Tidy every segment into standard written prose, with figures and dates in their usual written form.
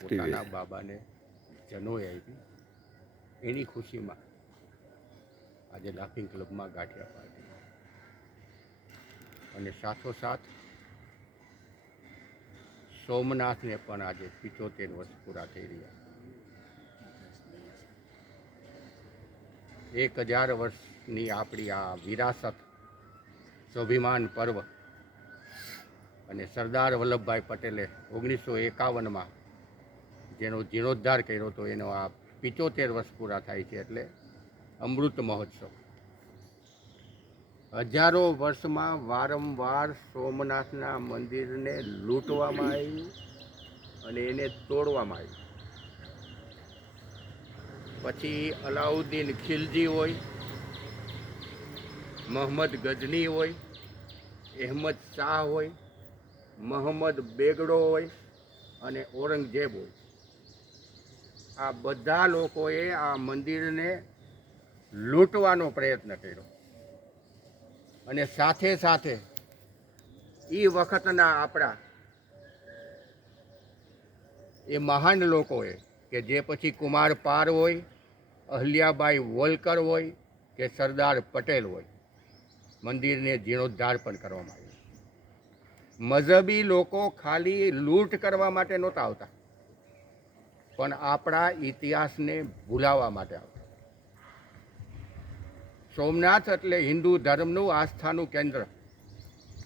પોતાના બાબાને જનોઈ આપી એની ખુશીમાં આજે લાફિંગ ક્લબમાં ગાંઠિયા પાર્ટી અને સાથોસાથ સોમનાથને પણ આજે 75 વર્ષ પૂરા થઈ રહ્યા. 1000 વર્ષની આપણી આ વિરાસત, સ્વાભિમાન પર્વ અને સરદાર વલ્લભભાઈ પટેલે 1951માં જેનો જીર્ણોદ્ધાર કર્યો હતો એનો આ 75 વર્ષ પૂરા થાય છે. એટલે અમૃત મહોત્સવ. હજારો વર્ષમાં વારંવાર સોમનાથના મંદિરને લૂંટવામાં આવ્યું અને એને તોડવામાં આવ્યું. પછી અલાઉદ્દીન ખિલજી હોય, મોહમ્મદ ગઝની હોય, અહેમદ શાહ હોય, મોહમ્મદ બેગડો હોય અને ઔરંગઝેબ હોય. આ બધા લોકોએ આ મંદિરને લૂંટવાનો પ્રયત્ન કર્યો અને સાથે સાથે એ વખતના આપણા એ મહાન લોકોએ કે જે પછી કુમાર પાર હોય, અહલ્યાબાઈ હોલકર હોય કે સરદાર પટેલ હોય, મંદિરને જીર્ણોદ્ધાર પણ કરવામાં આવ્યો. મઝહબી લોકો ખાલી લૂંટ કરવા માટે નહોતા આવતા, પણ આપણા ઇતિહાસને ભૂલાવવા માટે આવતા. સોમનાથ એટલે હિન્દુ ધર્મનું આસ્થાનું કેન્દ્ર,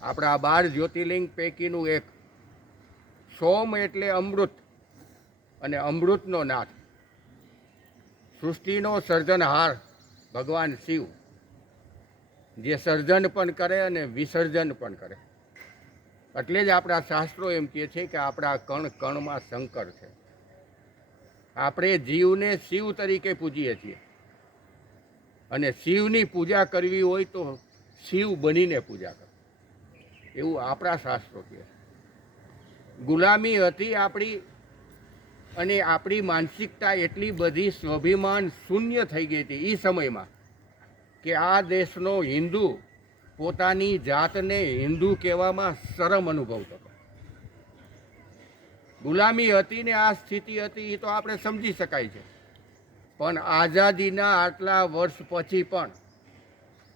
આપણા 12 જ્યોતિર્લિંગ પૈકીનું એક. સોમ એટલે અમૃત અને અમૃતનો નાથ, સૃષ્ટિનો સર્જનહાર ભગવાન શિવ, જે સર્જન પણ કરે અને વિસર્જન પણ કરે. એટલે જ આપણા શાસ્ત્રો એમ કહે છે કે આપણા કણ કણમાં શંકર છે. આપણે જીવને શિવ તરીકે પૂજીએ છીએ અને શિવની પૂજા કરવી હોય તો શિવ બનીને પૂજા કરો, એવું આપણા શાસ્ત્રો કહે છે. ગુલામી હતી આપણી અને આપણી માનસિકતા એટલી બધી સ્વાભિમાન શૂન્ય થઈ ગઈ હતી એ સમયમાં કે આ દેશનો હિન્દુ પોતાની જાતને હિન્દુ કહેવામાં શરમ અનુભવતો હતો. ગુલામી હતી ને આ સ્થિતિ હતી એ તો આપણે સમજી શકાય છે. પણ આઝાદીના આટલા વર્ષ પછી પણ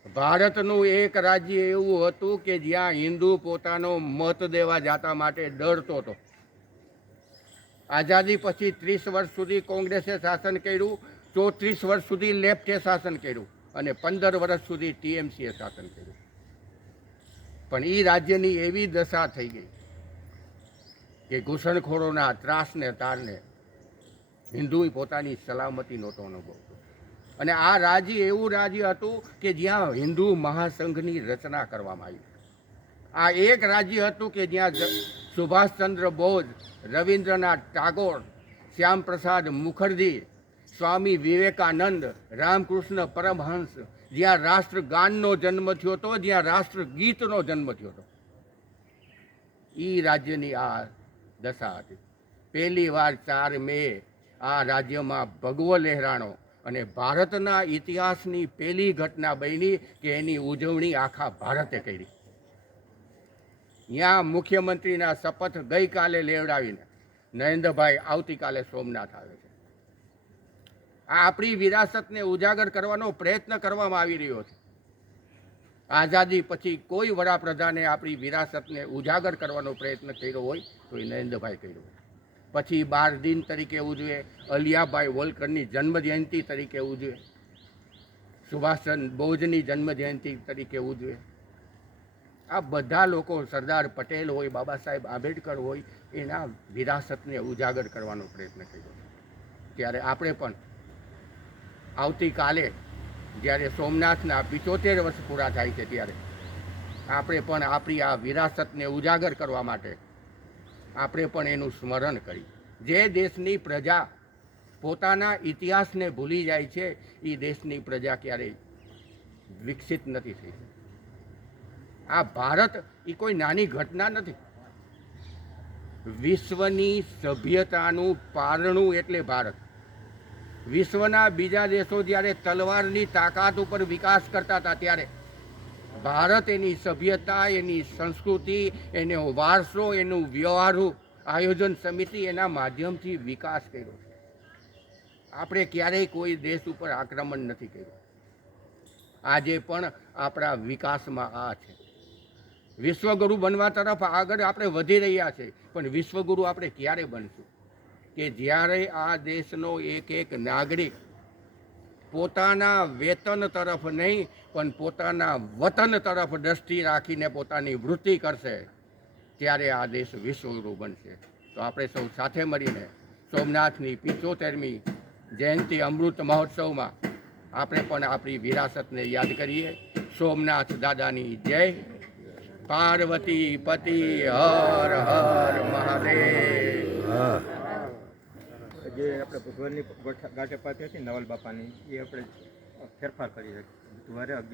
ભારતનું એક રાજ્ય એવું હતું કે જ્યાં હિન્દુ પોતાનો મત દેવા જતા માટે ડરતો હતો. આઝાદી પછી 30 વર્ષ સુધી કોંગ્રેસે શાસન કર્યું, 34 વર્ષ સુધી લેફ્ટે શાસન કર્યું અને 15 વર્ષ સુધી ટીએમસીએ શાસન કર્યું. પણ એ રાજ્યની એવી દશા થઈ ગઈ કે ઘૂસણખોરોના ત્રાસને તારને હિન્દુ પોતાની સલામતી નહોતો અનુભવતો. અને આ રાજ્ય એવું રાજ્ય હતું કે જ્યાં હિન્દુ મહાસંઘની રચના કરવામાં આવી. આ એક રાજ્ય હતું કે જ્યાં સુભાષચંદ્ર બોઝ, રવિન્દ્રનાથ ટાગોર, શ્યામપ્રસાદ મુખર્જી, સ્વામી વિવેકાનંદ, રામકૃષ્ણ પરમહંસ, જ્યાં રાષ્ટ્રગાનનો જન્મ થયો હતો, જ્યાં રાષ્ટ્રગીતનો જન્મ થયો હતો, એ રાજ્યની આ દશા હતી. પહેલી વાર 4 મે આ રાજ્યમાં ભગવો લહેરાણો અને ભારતના ઇતિહાસની પહેલી ઘટના બની કે એની ઉજવણી આખા ભારતે કરી. ત્યાં મુખ્યમંત્રીના શપથ ગઈકાલે લેવડાવીને નરેન્દ્રભાઈ આવતીકાલે સોમનાથ આવે છે. આ આપણી વિરાસતને ઉજાગર કરવાનો પ્રયત્ન કરવામાં આવી રહ્યો છે. આઝાદી પછી કોઈ વડાપ્રધાને આપણી વિરાસતને ઉજાગર કરવાનો પ્રયત્ન કર્યો હોય તો એ નરેન્દ્રભાઈ કર્યો હોય. પછી 12 દિન તરીકે ઉજવે, અલિયાબાઈ હોલકરની જન્મજયંતિ તરીકે ઉજવે, સુભાષચંદ્ર બોઝની જન્મજયંતિ તરીકે ઉજવે. આ બધા લોકો, સરદાર પટેલ હોય, બાબા સાહેબ આંબેડકર હોય, એના વિરાસતને ઉજાગર કરવાનો પ્રયત્ન કર્યો. ત્યારે આપણે પણ આવતીકાલે જ્યારે સોમનાથના 75 વર્ષ પૂરા થાય છે ત્યારે આપણે પણ આપણી આ વિરાસતને ઉજાગર કરવા માટે આપણે પણ એનું સ્મરણ કરી. જે દેશની પ્રજા પોતાના ઇતિહાસને ભૂલી જાય છે એ દેશની પ્રજા ક્યારેય વિકસિત નથી થઈ. આ ભારત એ કોઈ નાની ઘટના નથી. વિશ્વની સભ્યતાનું પારણું એટલે ભારત. વિશ્વના બીજા દેશો જ્યારે તલવારની તાકાત ઉપર વિકાસ કરતા હતા ત્યારે ભારત એની સભ્યતા, એની સંસ્કૃતિ, એનો વારસો, એનું વ્યવહારું આયોજન સમિતિ એના માધ્યમથી વિકાસ કર્યો છે. આપણે ક્યારેય કોઈ દેશ ઉપર આક્રમણ નથી કર્યું. આજે પણ આપણા વિકાસમાં આ છે. વિશ્વગુરુ બનવા તરફ આગળ આપણે વધી રહ્યા છે, પણ વિશ્વગુરુ આપણે ક્યારે બનશું? કે જ્યારે આ દેશનો એક એક નાગરિક પોતાના વેતન તરફ નહીં પણ પોતાના વતન તરફ દ્રષ્ટિ રાખીને પોતાની વૃત્તિ કરશે, ત્યારે આ દેશ વિશ્વગુરુ બનશે. તો આપણે સૌ સાથે મળીને સોમનાથની 75મી જયંતિ અમૃત મહોત્સવમાં આપણે પણ આપણી વિરાસતને યાદ કરીએ. સોમનાથ દાદાની જય. પાર્વતી પતિ હર હર મહાદેવ. જે આપણે ભગવાનની ગાંઠે પાતી હતી નવલ બાપાની, એ આપણે ફેરફાર કરી શકીએ. બુધવારે 11